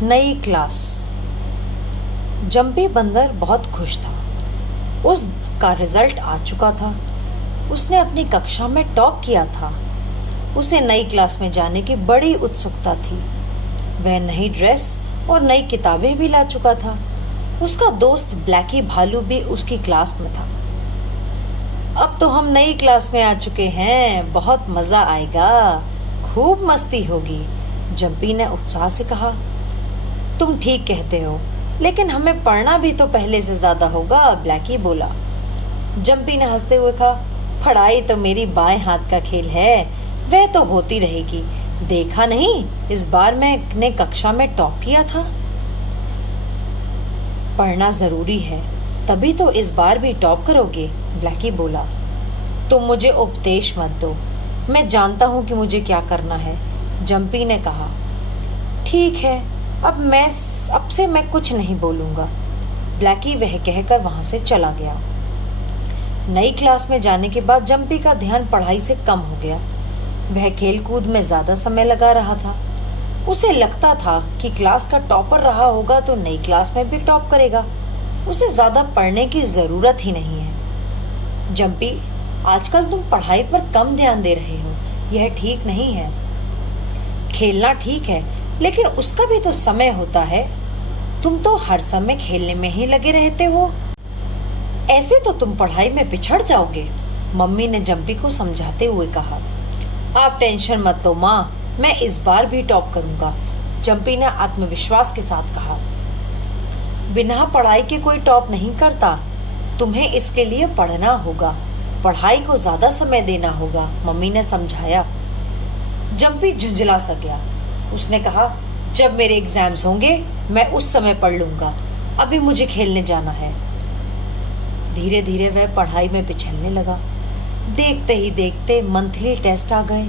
नई class. Jumpy बंदर बहुत खुश था। उसका रिजल्ट आ चुका था। उसने अपनी कक्षा में टॉप किया था। उसे नई क्लास में जाने की बड़ी उत्सुकता थी। वह नई ड्रेस और नई किताबें भी ला चुका था। उसका दोस्त ब्लैकी भालू भी उसकी क्लास में था। अब तो हम नई क्लास में आ चुके हैं, बहुत मजा आएगा, खूब मस्ती होगी, जंपी ने उत्साह से कहा। तुम ठीक कहते हो, लेकिन हमें पढ़ना भी तो पहले से ज्यादा होगा, ब्लैकी बोला। जंपी ने हंसते हुए कहा, पढ़ाई तो मेरी बाएं हाथ का खेल है, वह तो होती रहेगी। देखा नहीं, इस बार मैंने कक्षा में टॉप किया था। पढ़ना जरूरी है, तभी तो इस बार भी टॉप करोगे, ब्लैकी बोला। तुम मुझे उपदेश मत दो, मैं जानता हूँ कि मुझे क्या करना है, जंपी ने कहा। ठीक है, अब से मैं कुछ नहीं बोलूंगा, ब्लैकी वह कहकर वहां से चला गया। नई क्लास में जाने के बाद जंपी का ध्यान पढ़ाई से कम हो गया। वह खेलकूद में ज्यादा समय लगा रहा था। उसे लगता था कि क्लास का टॉपर रहा होगा तो नई क्लास में भी टॉप करेगा। उसे ज्यादा पढ़ने की जरूरत ही नहीं है। जंपी, आजकल तुम पढ़ाई पर कम ध्यान दे रहे हो, यह ठीक नहीं है। खेलना ठीक है, लेकिन उसका भी तो समय होता है। तुम तो हर समय खेलने में ही लगे रहते हो, ऐसे तो तुम पढ़ाई में पिछड़ जाओगे, मम्मी ने जंपी को समझाते हुए कहा। आप टेंशन मत लो माँ, मैं इस बार भी टॉप करूंगा, जंपी ने आत्मविश्वास के साथ कहा। बिना पढ़ाई के कोई टॉप नहीं करता, तुम्हें इसके लिए पढ़ना होगा, पढ़ाई को ज्यादा समय देना होगा, मम्मी ने समझाया। जंपी झुंझला सा गया। उसने कहा, जब मेरे एग्जाम्स होंगे मैं उस समय पढ़ लूंगा, अभी मुझे खेलने जाना है। धीरे धीरे वह पढ़ाई में पिछलने लगा। देखते ही देखते मंथली टेस्ट आ गए।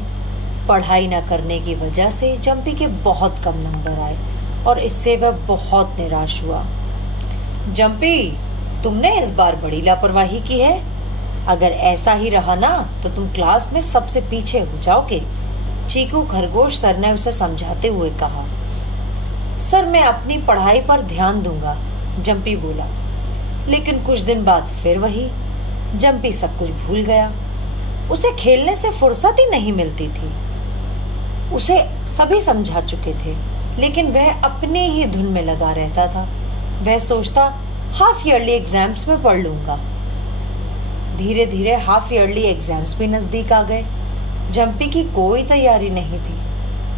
पढ़ाई न करने की वजह से जंपी के बहुत कम नंबर आए और इससे वह बहुत निराश हुआ। जंपी, तुमने इस बार बड़ी लापरवाही की है। अगर ऐसा ही रहा ना तो तुम क्लास में सबसे पीछे हो जाओगे, चीकू खरगोश सर ने उसे समझाते हुए कहा। सर, मैं अपनी पढ़ाई पर ध्यान दूंगा, जंपी बोला। लेकिन कुछ दिन बाद फिर वही। जंपी सब कुछ भूल गया। उसे खेलने से फुर्सत ही नहीं मिलती थी। उसे सभी समझा चुके थे, लेकिन वह अपनी ही धुन में लगा रहता था। वह सोचता, हाफ ईयरली एग्जाम्स में पढ़ लूंगा। धीरे धीरे हाफ ईयरली एग्जाम्स भी नजदीक आ गए। जंपी की कोई तैयारी नहीं थी।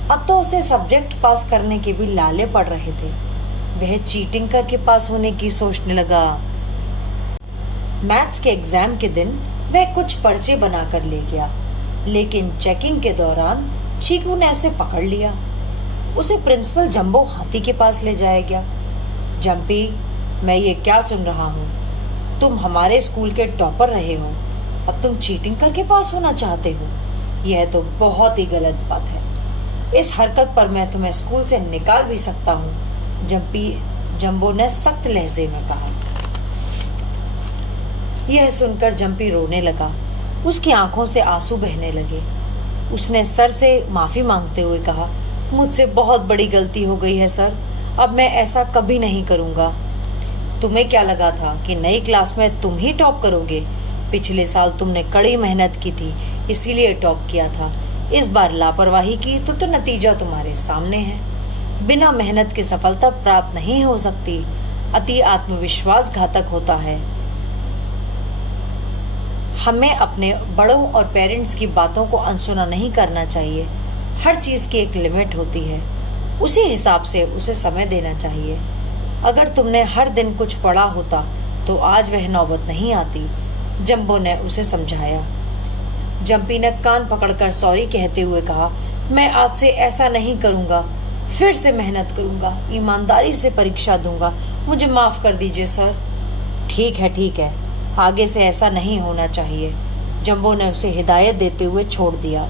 अब तो उसे सब्जेक्ट पास करने के भी लाले पड़ रहे थे। वह चीटिंग करके पास होने की सोचने लगा। मैथ्स के एग्जाम के दिन वह कुछ पर्चे बनाकर ले गया, लेकिन चेकिंग के दौरान चीकू ने उसे पकड़ लिया। उसे प्रिंसिपल जंबो हाथी के पास ले जाया गया। जंपी, मैं ये क्या सुन रहा हूँ? तुम हमारे स्कूल के टॉपर रहे हो, अब तुम चीटिंग करके पास होना चाहते हो? यह तो बहुत ही गलत बात है। इस हरकत पर मैं तुम्हें स्कूल से निकाल भी सकता हूँ, जंबो ने सख्त लहजे में कहा। यह सुनकर जंपी रोने लगा। उसकी आंखों से आंसू बहने लगे। उसने सर से माफी मांगते हुए कहा, मुझसे बहुत बड़ी गलती हो गई है सर, अब मैं ऐसा कभी नहीं करूंगा। तुम्हें क्या लगा था कि नई क्लास में तुम ही टॉप करोगे? पिछले साल तुमने कड़ी मेहनत की थी, इसीलिए टॉप किया था। इस बार लापरवाही की तो नतीजा तुम्हारे सामने है। बिना मेहनत के सफलता प्राप्त नहीं हो सकती। अति आत्मविश्वास घातक होता है। हमें अपने बड़ों और पेरेंट्स की बातों को अनसुना नहीं करना चाहिए। हर चीज की एक लिमिट होती है, उसी हिसाब से उसे समय देना चाहिए। अगर तुमने हर दिन कुछ पढ़ा होता तो आज वह नौबत नहीं आती, जंबो ने उसे समझाया। जंपी ने कान पकड़कर सॉरी कहते हुए कहा, मैं आज से ऐसा नहीं करूंगा, फिर से मेहनत करूंगा, ईमानदारी से परीक्षा दूंगा, मुझे माफ कर दीजिए सर। ठीक है, आगे से ऐसा नहीं होना चाहिए, जंबो ने उसे हिदायत देते हुए छोड़ दिया।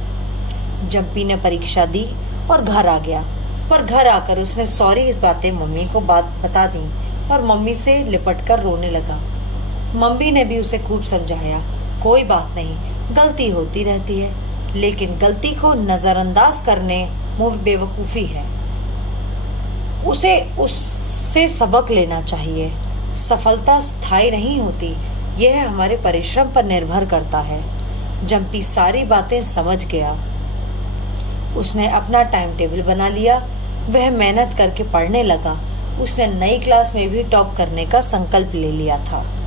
जंपी ने परीक्षा दी और घर आ गया, पर घर आकर उसने सॉरी बातें मम्मी को बात बता दी और मम्मी से लिपट कर रोने लगा। मम्मी ने भी उसे खूब समझाया, कोई बात नहीं, गलती होती रहती है, लेकिन गलती को नजरअंदाज करने मुंह बेवकूफी है। उसे उससे सबक लेना चाहिए। सफलता स्थायी नहीं होती, यह हमारे परिश्रम पर निर्भर करता है। जंपी सारी बातें समझ गया। उसने अपना टाइम टेबल बना लिया। वह मेहनत करके पढ़ने लगा। उसने नई क्लास में भी टॉप करने का संकल्प ले लिया था।